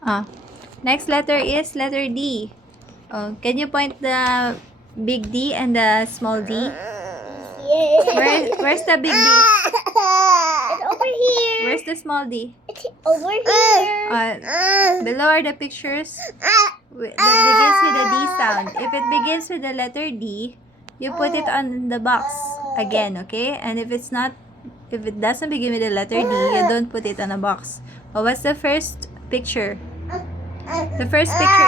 Ah, next letter is letter D. Can you point the big D and the small D? Where's the big D? It's over here. Where's the small D? It's over here. Below are the pictures that begins with the D sound. If it begins with the letter D, you put it on the box again, okay? And if it doesn't begin with the letter D, you don't put it on a box. What's the first picture? The first picture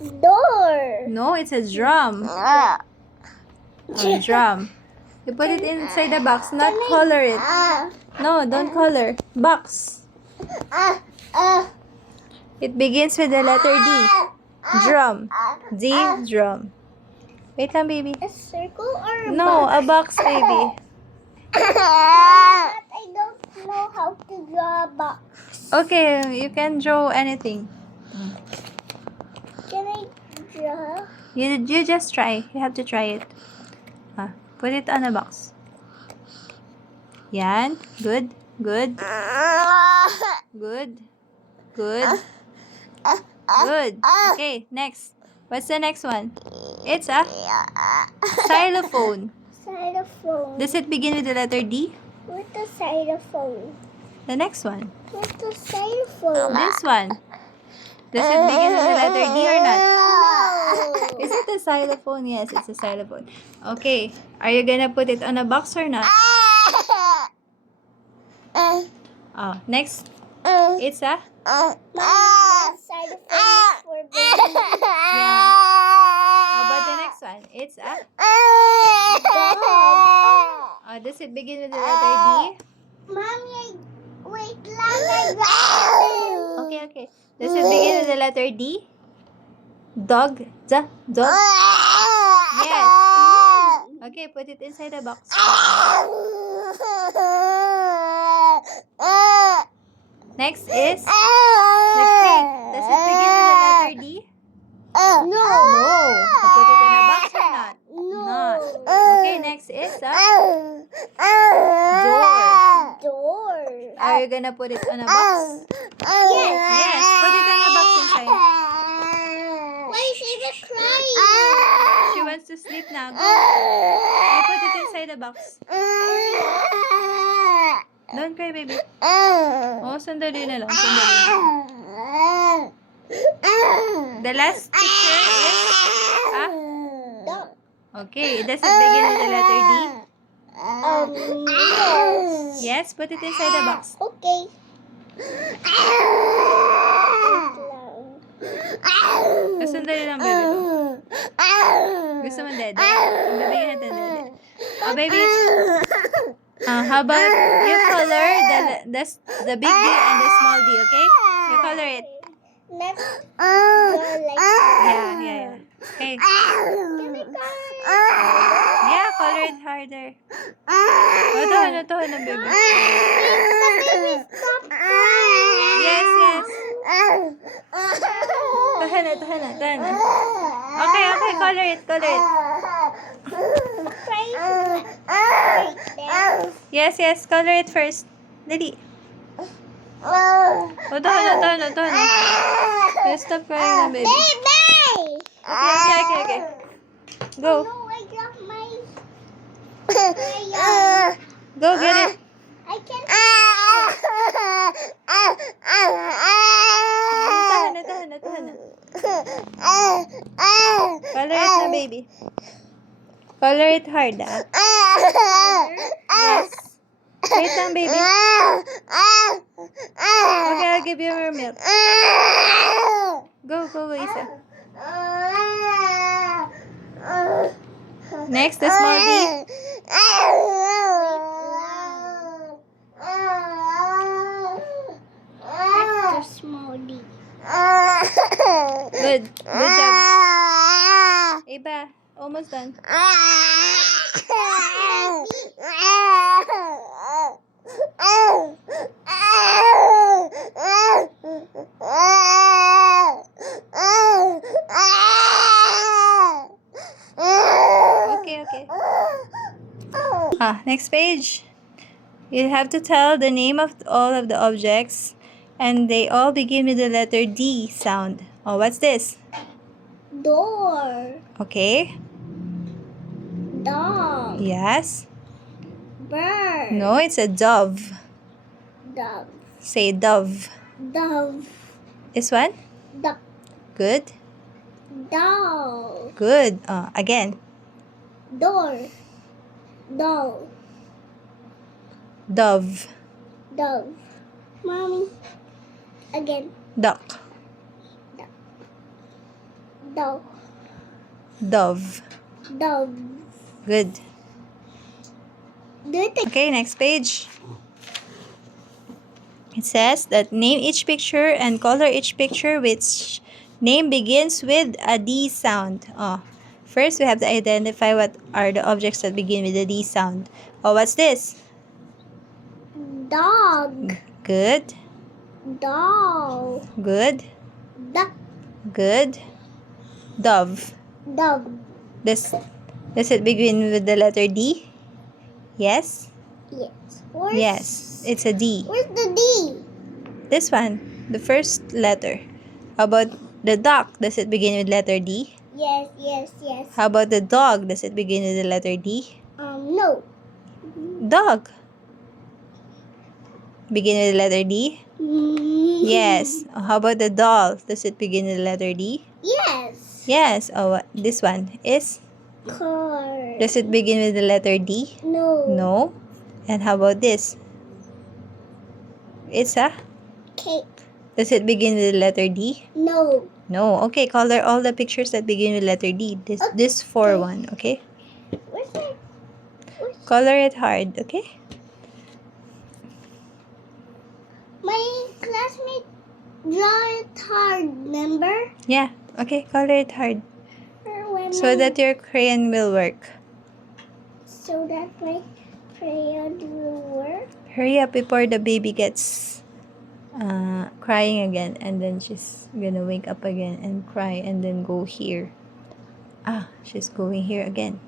is Door. no, it's a drum. A drum. You put it inside the box, not color it. No, don't color. Box. It begins with the letter D. Drum. D, drum. Wait lang, baby. A circle or a No, box? a box, baby. But I don't know how to draw a box. Okay, you can draw anything. Can I draw? You just try. You have to try it. Put it on a box. Yan. Good. Good. Good. Good. Good. Okay, next. What's the next one? It's a xylophone. Xylophone. Does it begin with the letter D? What's the xylophone? The next one. What's the xylophone? This one. Does it begin with the letter D or not? No. Is it a xylophone? Yes, it's a xylophone. Okay. Are you gonna put it on a box or not? Next. It's a Xylophone is for baby. yeah. How about the next one? It's a does it begin with the letter D? Mommy, wait lang. Okay. Does it begin with the letter D? Dog? Dog? Yes. Okay, put it inside the box. Next is the cake. Does it begin with the letter D? No. No. So put it in a box or not? No. Not. Okay, next is the door. Door. Are you gonna put it on a box? Yes, put it on a box inside. Why is Eva crying? She wants to sleep now. Go. You put it inside the box. Don't cry, baby. Oh, sandali na lang. Sandali. The last picture is okay. Does it begin with the letter D? Yes, put it inside the box. Okay. Sandali lang, baby. Gusto mo dede? Ang bibigyan natin dede. Oh, baby. How about you color the big D and the small D, okay? You color it. Let's go like that. Yeah. Okay. Can I color? Yeah, color it harder. Oh, to na, baby. Stop crying. Yes. Tahan na. Okay, color it. Yes, color it first. Dali. Oh, tahan na. Stop crying na, baby. Baby! Okay. Go. No, I dropped my crayon. Go get it. I can't. Tahan na. Color it na, baby. Color it hard, Yes. Wait lang, baby. Okay, I'll give you more milk. Go, Isa. Next, the small D. The small D. Good job. Iba, almost done. Okay. Next page. You have to tell the name of all of the objects, and they all begin with the letter D sound. Oh, what's this? Door. Okay. Dog. Yes. Bird. No, it's a dove. Dove. Say dove. Dove. This one? Duck. Good. Dog. Good. Again. Door. Dog. Dove. Dove. Mommy. Again. Duck. Dog. Dove. Dove. Good. Do it again. Okay, next page. It says that name each picture and color each picture which name begins with a D sound. First, we have to identify what are the objects that begin with the D sound. Oh, what's this? Dog. Good. Dog. Good. Duck. Good. Dove. Dove. Does it begin with the letter D? Yes? Yes. Yes. It's a D. Where's the D? This one, the first letter. How about the duck? Does it begin with letter D? Yes, yes, yes. How about the dog? Does it begin with the letter D? No. Dog. Begin with the letter D? Yes. How about the doll? Does it begin with the letter D? Yes. Yes. Oh, this one is? Car. Does it begin with the letter D? No. No. And how about this? It's a? Cake. Does it begin with the letter D? No. No. Okay, color all the pictures that begin with letter D. This for one, okay? Where's my... Color it hard, okay? My classmate draw it hard, remember? Yeah. Okay, color it hard. When So that your crayon will work. So that my crayon will work? Hurry up before the baby gets crying again, and then she's gonna wake up again and cry and then go here. She's going here again.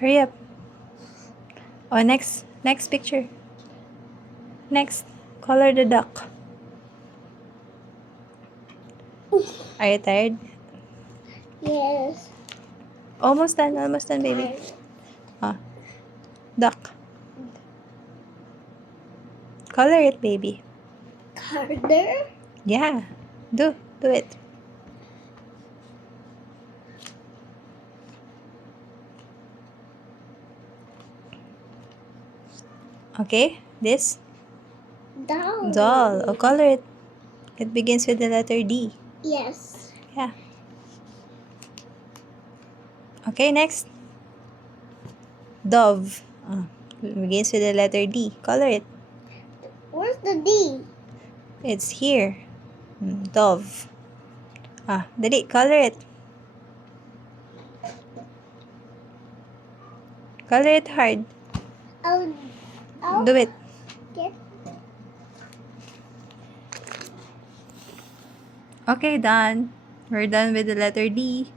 Hurry up. Oh, next picture. Next, color the duck. Are you tired? Yes. Almost done, baby. Duck. Color it, baby. Harder? Yeah. Do it. Okay, this Down. doll. Oh, color it. It begins with the letter D. Yes. Yeah. Okay, next. Dove. It begins with the letter D. Color it. Where's the D? It's here. Dove. Dali. Color it. Color it hard. I'll Do it. get... Okay, done. We're done with the letter D.